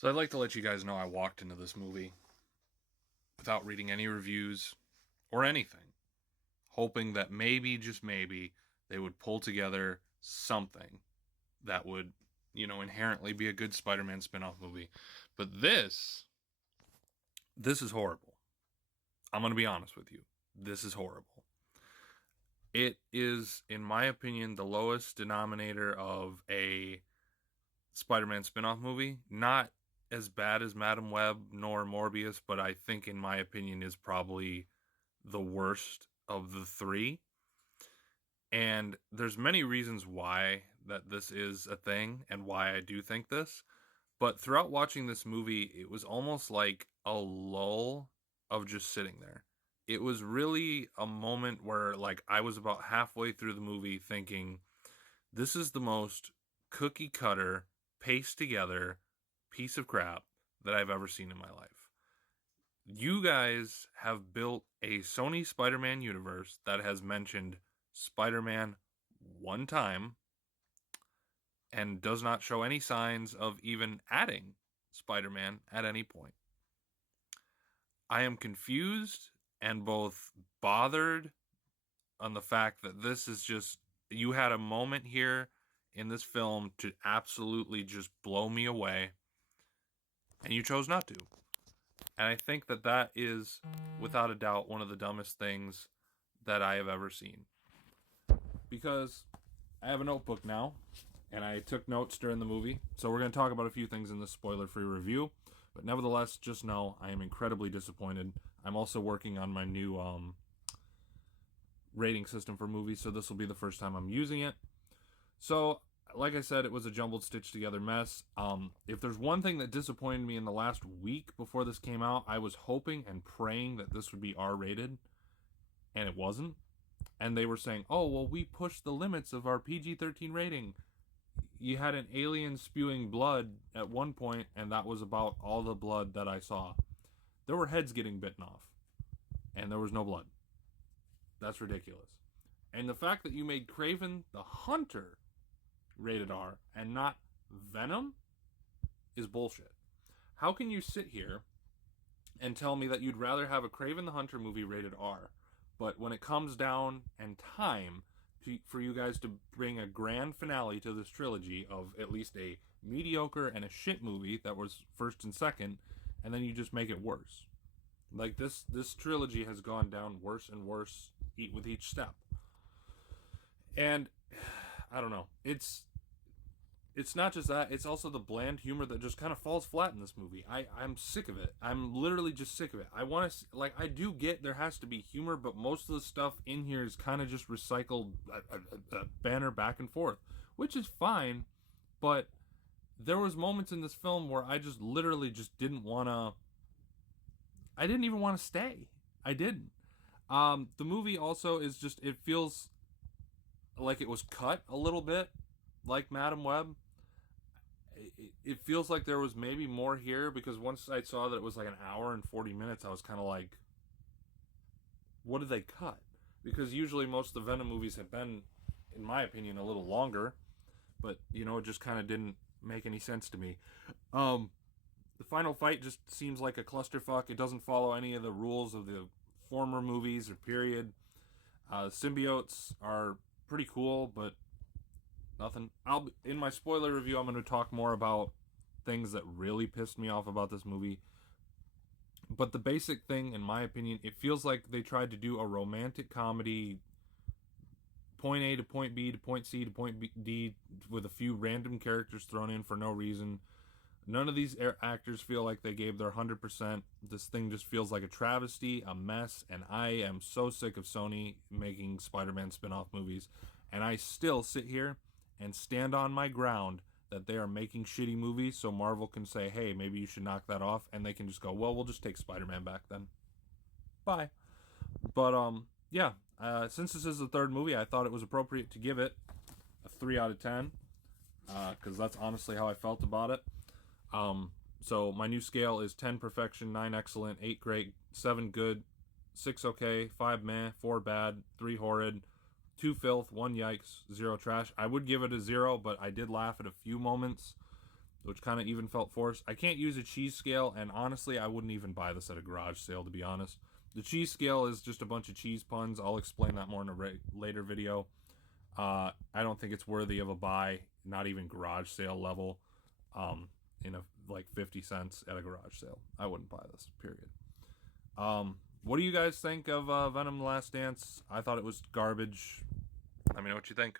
So I'd like to let you guys know I walked into this movie without reading any reviews or anything, hoping that maybe, just maybe, they would pull together something that would, inherently be a good Spider-Man spin-off movie. But this is horrible. I'm going to be honest with you. This is horrible. It is, in my opinion, the lowest denominator of a Spider-Man spin-off movie. Not as bad as Madam Web nor Morbius, but I think, in my opinion, is probably the worst of the three. And there's many reasons why that this is a thing and why I do think this. But throughout watching this movie, it was almost like a lull of just sitting there. It was really a moment where, like, I was about halfway through the movie thinking, this is the most cookie cutter, paced together piece of crap that I've ever seen in my life. You guys have built a Sony Spider-Man universe that has mentioned Spider-Man one time and does not show any signs of even adding Spider-Man at any point. I am confused and both bothered on the fact that this is just, you had a moment here in this film to absolutely just blow me away, and you chose not to. And I think that that is, without a doubt, one of the dumbest things that I have ever seen. Because I have a notebook now, and I took notes during the movie, so we're going to talk about a few things in this spoiler-free review. But nevertheless, just know I am incredibly disappointed. I'm also working on my new rating system for movies, so this will be the first time I'm using it. So, like I said, it was a jumbled, stitched together mess. If there's one thing that disappointed me in the last week before this came out, I was hoping and praying that this would be R-rated, and it wasn't. And they were saying, oh, well, we pushed the limits of our PG-13 rating. You had an alien spewing blood at one point, and that was about all the blood that I saw. There were heads getting bitten off, and there was no blood. That's ridiculous. And the fact that you made Kraven the Hunter rated R and not Venom is bullshit. How can you sit here and tell me that you'd rather have a Kraven the Hunter movie rated R, but when it comes down and time for you guys to bring a grand finale to this trilogy of at least a mediocre and a shit movie that was first and second, and then you just make it worse? Like, this trilogy has gone down worse and worse with each step. And I don't know. It's not just that, it's also the bland humor that just kind of falls flat in this movie. I'm sick of it. I'm literally just sick of it. I want to, like, I do get there has to be humor, but most of the stuff in here is kind of just recycled banner back and forth, which is fine, but there was moments in this film where I just literally just didn't want to, I didn't even want to stay. I didn't. The movie also is just, it feels like it was cut a little bit, like Madam Web. It feels like there was maybe more here, because once I saw that it was like an hour and 40 minutes, I was kind of like, what did they cut? Because usually most of the Venom movies have been, in my opinion, a little longer, but, it just kind of didn't make any sense to me. The final fight just seems like a clusterfuck. It doesn't follow any of the rules of the former movies or period. Symbiotes are pretty cool, but nothing. In my spoiler review, I'm going to talk more about things that really pissed me off about this movie. But the basic thing, in my opinion, it feels like they tried to do a romantic comedy, point A to point B to point C to point D, with a few random characters thrown in for no reason. None of these actors feel like they gave their 100%. This thing just feels like a travesty, a mess, and I am so sick of Sony making Spider-Man spin-off movies. And I still sit here and stand on my ground that they are making shitty movies, so Marvel can say, hey, maybe you should knock that off, and they can just go, well, we'll just take Spider-Man back then. Bye. But, yeah, since this is the third movie, I thought it was appropriate to give it a 3 out of 10, because that's honestly how I felt about it. So my new scale is 10 perfection, 9 excellent, 8 great, 7 good, 6 okay, 5 meh, 4 bad, 3 horrid, 2 filth, 1 yikes, 0 trash. I would give it a 0, but I did laugh at a few moments. which kind of even felt forced. I can't use a cheese scale, and honestly, I wouldn't even buy this at a garage sale, to be honest. The cheese scale is just a bunch of cheese puns. I'll explain that more in a later video. I don't think it's worthy of a buy, not even garage sale level. In a like 50 cents at a garage sale, I wouldn't buy this. Period. What do you guys think of Venom: The Last Dance? I thought it was garbage. Let me know what you think.